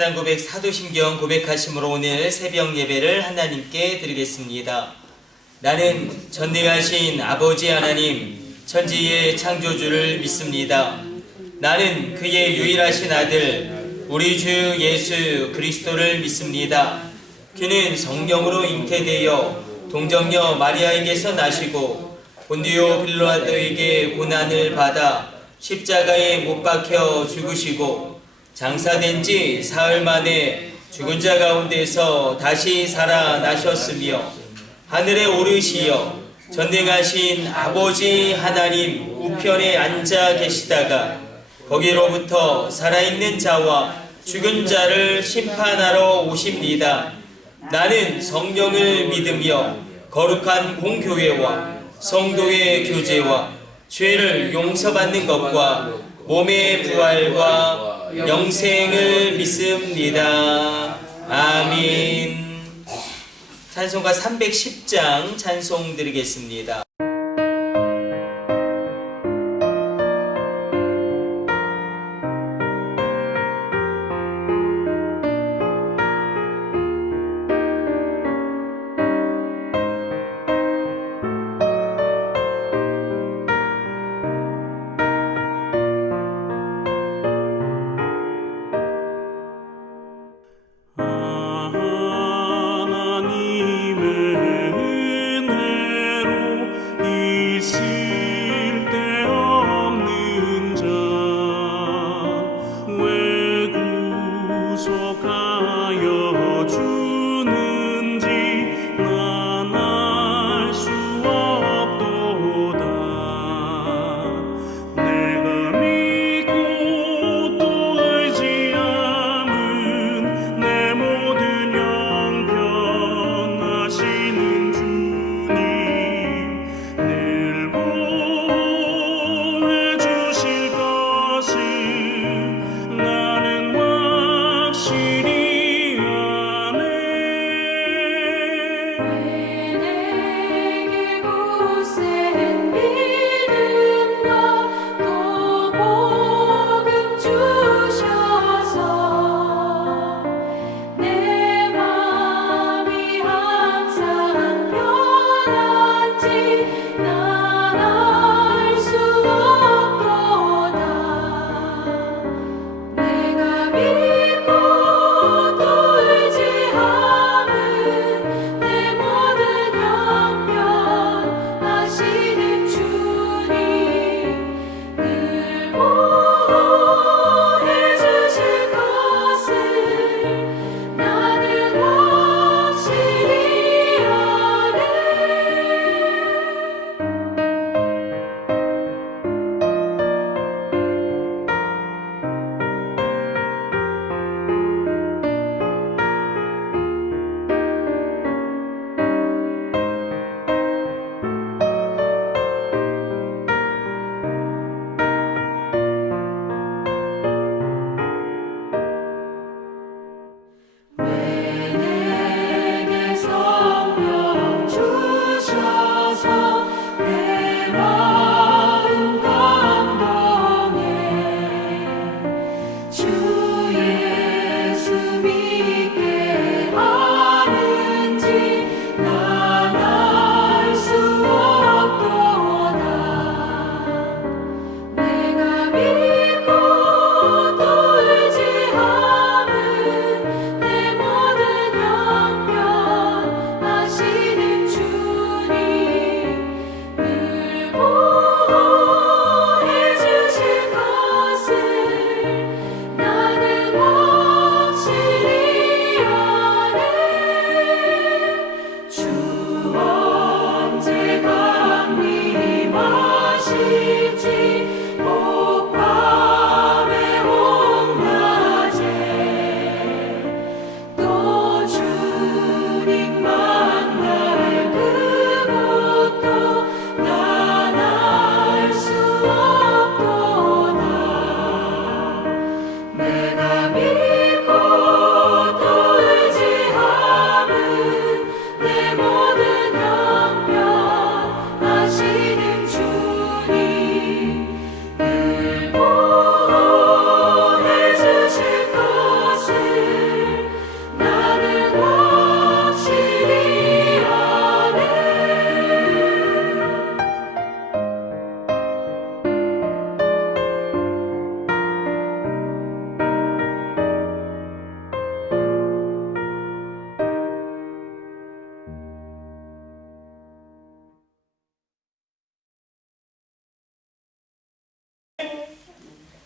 신앙 고백 사도신경 고백하심으로 오늘 새벽 예배를 하나님께 드리겠습니다. 나는 전능하신 아버지 하나님 천지의 창조주를 믿습니다. 나는 그의 유일하신 아들 우리 주 예수 그리스도를 믿습니다. 그는 성령으로 잉태되어 동정녀 마리아에게서 나시고 본디오 빌라도에게 고난을 받아 십자가에 못 박혀 죽으시고 장사된 지 사흘 만에 죽은 자 가운데서 다시 살아나셨으며 하늘에 오르시어 전능하신 아버지 하나님 우편에 앉아 계시다가 거기로부터 살아있는 자와 죽은 자를 심판하러 오십니다. 나는 성령을 믿으며 거룩한 공교회와 성도의 교제와 죄를 용서받는 것과 몸의 부활과 영생을 믿습니다. 아멘. 찬송가 310장 찬송 드리겠습니다. 하나님의 은혜로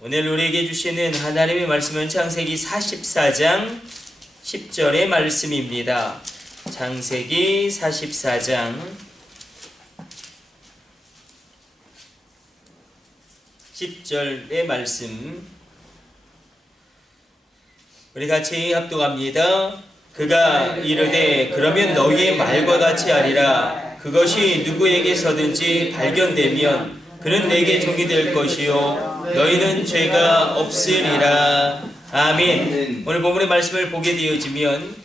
오늘 우리에게 주시는 하나님의 말씀은 창세기 44장 10절의 말씀입니다. 창세기 44장 10절의 말씀 우리 같이 합독합니다. 그가 이르되 그러면 너희의 말과 같이 하리라. 그것이 누구에게서든지 발견되면 그는 내게 종이 될 것이요 너희는 죄가 없으리라. 아멘. 오늘 본문의 말씀을 보게 되어지면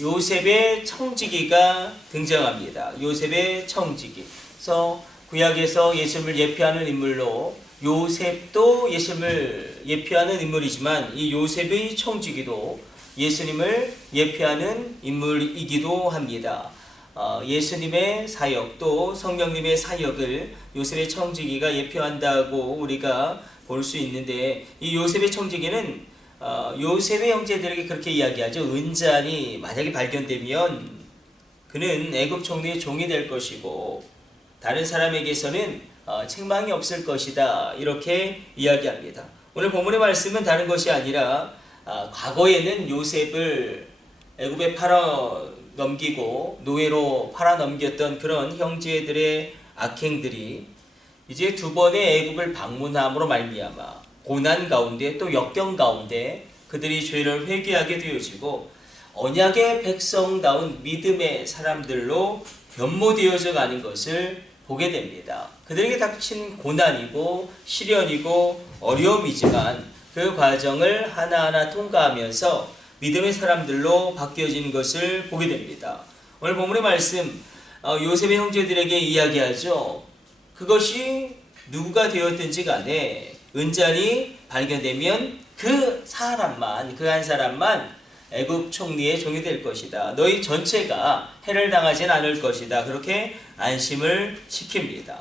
요셉의 청지기가 등장합니다. 요셉의 청지기. 그래서 구약에서 예수님을 예표하는 인물로 요셉도 예수님을 예표하는 인물이지만 이 요셉의 청지기도 예수님을 예표하는 인물이기도 합니다. 예수님의 사역 또 성령님의 사역을 요셉의 청지기가 예표한다고 우리가 볼 수 있는데 이 요셉의 청지기는 요셉의 형제들에게 그렇게 이야기하죠. 은잔이 만약에 발견되면 그는 애굽 총리의 종이 될 것이고 다른 사람에게서는 책망이 없을 것이다 이렇게 이야기합니다. 오늘 본문의 말씀은 다른 것이 아니라 과거에는 요셉을 애굽에 팔아넘기고 노예로 팔아넘겼던 그런 형제들의 악행들이 이제 두 번의 애굽을 방문함으로 말미암아 고난 가운데 또 역경 가운데 그들이 죄를 회개하게 되어지고 언약의 백성다운 믿음의 사람들로 변모되어져 가는 것을 보게 됩니다. 그들에게 닥친 고난이고 시련이고 어려움이지만 그 과정을 하나하나 통과하면서 믿음의 사람들로 바뀌어지는 것을 보게 됩니다. 오늘 본문의 말씀 요셉의 형제들에게 이야기하죠. 그것이 누구가 되었든지 간에 은잔이 발견되면 그 한 사람만 애굽 총리의 종이 될 것이다. 너희 전체가 해를 당하진 않을 것이다. 그렇게 안심을 시킵니다.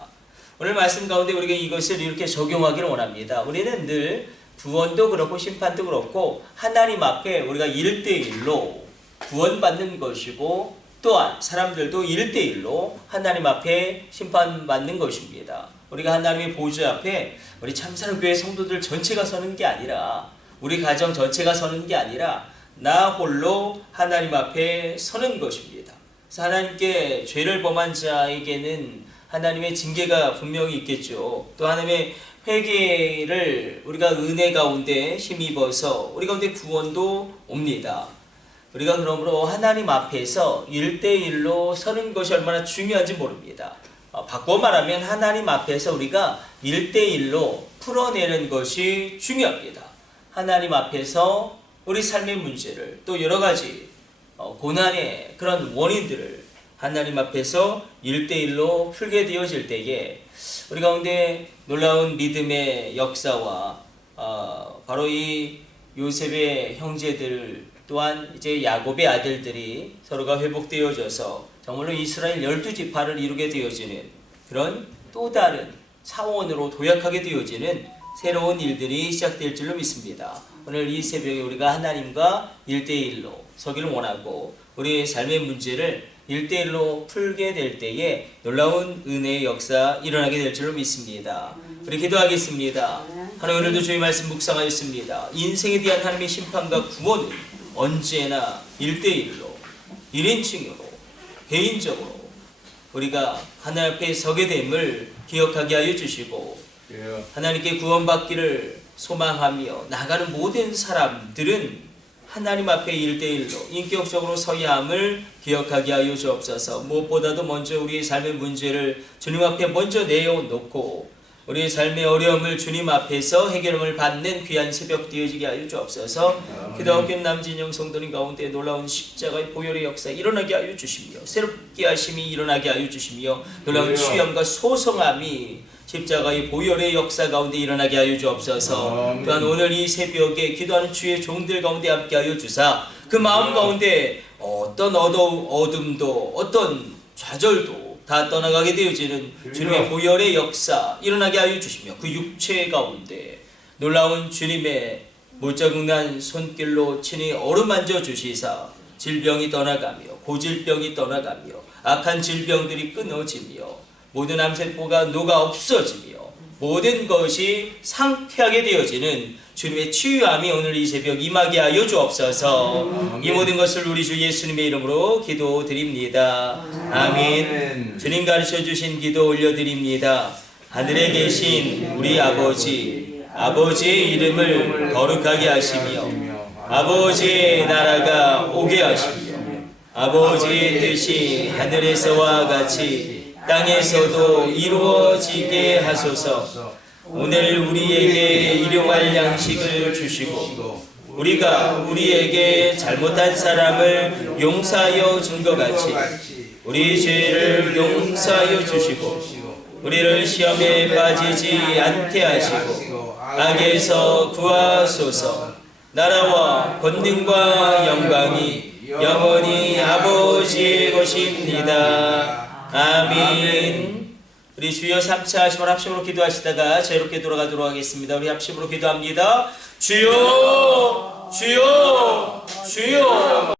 오늘 말씀 가운데 우리가 이것을 이렇게 적용하기를 원합니다. 우리는 늘 구원도 그렇고 심판도 그렇고 하나님 앞에 우리가 1대1로 구원받는 것이고 또한 사람들도 1대1로 하나님 앞에 심판받는 것입니다. 우리가 하나님의 보좌 앞에 우리 참사랑교회 성도들 전체가 서는 게 아니라 우리 가정 전체가 서는 게 아니라 나 홀로 하나님 앞에 서는 것입니다. 그래서 하나님께 죄를 범한 자에게는 하나님의 징계가 분명히 있겠죠. 또 하나님의 회개를 우리가 은혜 가운데 힘입어서 우리 가운데 구원도 옵니다. 우리가 그러므로 하나님 앞에서 1대1로 서는 것이 얼마나 중요한지 모릅니다. 바꿔 말하면 하나님 앞에서 우리가 1대1로 풀어내는 것이 중요합니다. 하나님 앞에서 우리 삶의 문제를 또 여러 가지 고난의 그런 원인들을 하나님 앞에서 1대1로 풀게 되어질 때에 우리 가운데 놀라운 믿음의 역사와 바로 이 요셉의 형제들 또한 이제 야곱의 아들들이 서로가 회복되어져서 정말로 이스라엘 12지파를 이루게 되어지는 그런 또 다른 차원으로 도약하게 되어지는 새로운 일들이 시작될 줄로 믿습니다. 오늘 이 새벽에 우리가 하나님과 1대1로 서기를 원하고 우리의 삶의 문제를 1대1로 풀게 될 때에 놀라운 은혜의 역사 일어나게 될 줄로 믿습니다. 우리 기도하겠습니다. 하나님 오늘도 주의 말씀 묵상하였습니다. 인생에 대한 하나님의 심판과 구원은 언제나 1대1로 1인칭으로 개인적으로 우리가 하나님 앞에 서게 됨을 기억하게 하여 주시고 하나님께 구원받기를 소망하며 나가는 모든 사람들은 하나님 앞에 1대1로 인격적으로 서야 함을 기억하게 하여 주옵소서. 무엇보다도 먼저 우리의 삶의 문제를 주님 앞에 먼저 내어놓고 우리의 삶의 어려움을 주님 앞에서 해결함을 받는 귀한 새벽 되어지게 하여 주옵소서. 기도하옵 남진영 성도님 가운데 놀라운 십자가의 보혈의 역사 일어나게 하여 주시며 새롭게 하심이 일어나게 하여 주시며 놀라운 취함과 소성함이 십자가의 보혈의 역사 가운데 일어나게 하여 주옵소서. 또한 오늘 이 새벽에 기도하는 주의 종들 가운데 함께 하여 주사 그 마음 가운데 어떤 어둠도 어떤 좌절도 다 떠나가게 되어지는 주님의 보혈의 역사 일어나게 하여 주시며 그 육체 가운데 놀라운 주님의 무적응난 손길로 친히 어루만져 주시사 질병이 떠나가며 고질병이 떠나가며 악한 질병들이 끊어지며 모든 암세포가 녹아 없어지며 모든 것이 상쾌하게 되어지는 주님의 치유함이 오늘 이 새벽 임하게 하여 주옵소서. 이 모든 것을 우리 주 예수님의 이름으로 기도드립니다. 아멘. 주님 가르쳐 주신 기도 올려드립니다. 하늘에 계신 우리 아버지, 아버지의 이름을 거룩하게 하시며 아버지의 나라가 오게 하시며 아버지의 뜻이 하늘에서와 같이 땅에서도 이루어지게 하소서. 오늘 우리에게 일용할 양식을 주시고 우리가 우리에게 잘못한 사람을 용서하여 준 것 같이 우리 죄를 용서하여 주시고 우리를 시험에 빠지지 않게 하시고 악에서 구하소서. 나라와 권능과 영광이 영원히 아버지의 것입니다. 아멘. 우리 주여 3차 하심을 합심으로 기도하시다가 자유롭게 돌아가도록 하겠습니다. 우리 합심으로 기도합니다. 주여 주여 주여